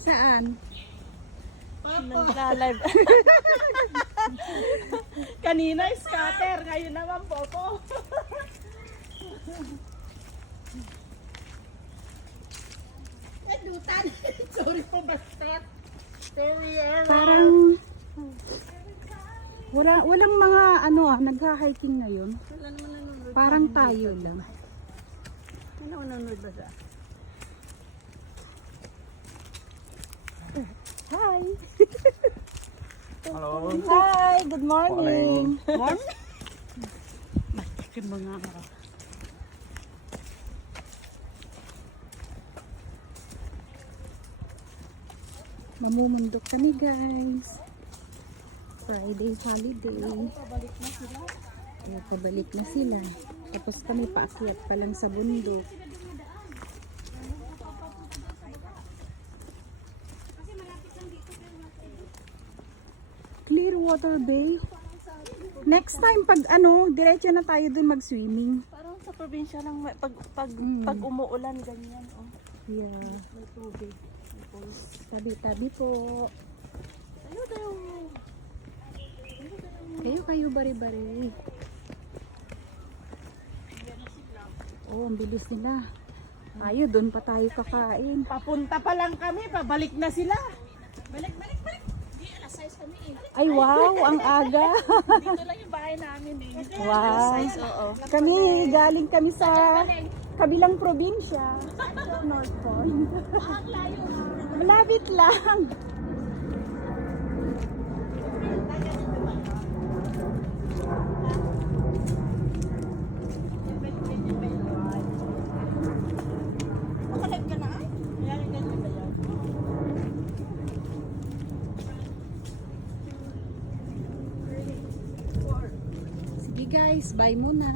Saan? Nagla-live. Kanina scatter, ngayon naman popo. Dutan. Sorry po basta. Sorry. Parang walang mga nagha-hiking ngayon. Wala naman nanonood. Parang tayo lang. Ano nanonood ba siya? Hi. Hello. Hi, good morning. Morning. Makikin mo nga ako. Mamumundok kami, guys. Friday holiday. Kaya pabalik na sila. Tapos kami paakyat pa lang sa bundok. Clearwater Bay. Next time pag diretso na tayo dun mag-swimming. Parang sa probinsya lang pag umuulan ganyan. Oh. Yeah. May tubig. May pools. Tabi-tabi po. Ayun daw. Kayo bari-bari. Oh, ang bilis nila. Tayo, doon pa tayo kakain. Papunta pa lang kami, pabalik na sila. Balik. Di, alas 6 kami eh. Ay, wow, ang aga. Dito lang yung bahay namin eh. Wow. Oo. Galing kami sa kabilang probinsya. North Point. Malapit lang. Makalag ka na ay? Mayroon ganyan ba yan? Sige guys, bye muna.